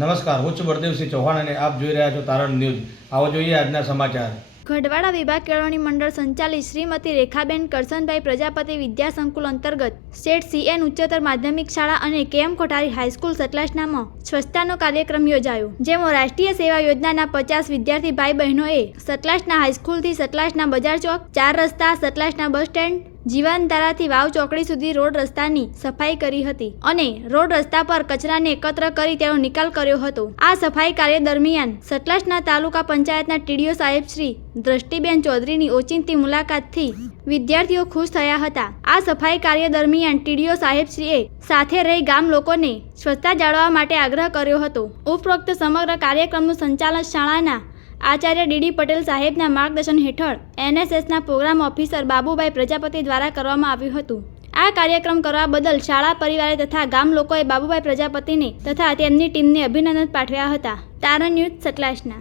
નમસ્કાર હું છું બળદેવસિંહ ચૌહાણ અને આપ જોઈ રહ્યા છો તારણ ન્યૂઝ. આવો જોઈએ આજના સમાચાર. ગઢવાડા વિભાગ કેળવણી મંડળ સંચાલિત શ્રીમતી રેખાબેન કરસનભાઈ પ્રજાપતિ વિદ્યા સંકુલ અંતર્ગત સ્ટેટ સીએન ઉચ્ચતર માધ્યમિક શાળા અને કેમ કોઠારી હાઈસ્કૂલ સતલાસનામાં સ્વચ્છતાનો કાર્યક્રમ યોજાયો, જેમાં રાષ્ટ્રીય સેવા યોજનાના પચાસ વિદ્યાર્થી ભાઈ બહેનોએ સતલાસના હાઈસ્કૂલથી સતલાસના બજાર ચોક, ચાર રસ્તા સતલાસના બસ સ્ટેન્ડ જીવનધારાથી વાવ ચોકડી સુધી રોડ રસ્તાની સફાઈ કરી હતી અને રોડ રસ્તા પર કચરાને એકત્ર કરી તેનો નિકાલ કર્યો હતો. આ સફાઈ કાર્ય દરમિયાન સતલાસના તાલુકા પંચાયતના ટીડીઓ સાહેબ શ્રી દ્રષ્ટિબેન ચૌધરીની ઓચિંતી મુલાકાતથી વિદ્યાર્થીઓ ખુશ થયા હતા. આ સફાઈ કાર્ય દરમિયાન ટીડીઓ સાહેબશ્રીએ સાથે રહી ગામ લોકોને સ્વચ્છતા જાળવવા માટે આગ્રહ કર્યો હતો. ઉપરોક્ત સમગ્ર કાર્યક્રમનું સંચાલન શાળાના આચાર્ય ડીડી પટેલ સાહેબના માર્ગદર્શન હેઠળ એનએસએસના પ્રોગ્રામ ઓફિસર બાબુભાઈ પ્રજાપતિ દ્વારા કરવામાં આવ્યું હતું. આ કાર્યક્રમ કરવા બદલ શાળા પરિવારે તથા ગામ લોકોએ બાબુભાઈ પ્રજાપતિને તથા તેમની ટીમને અભિનંદન પાઠવ્યા હતા. તારણ ન્યૂઝ સતલાસના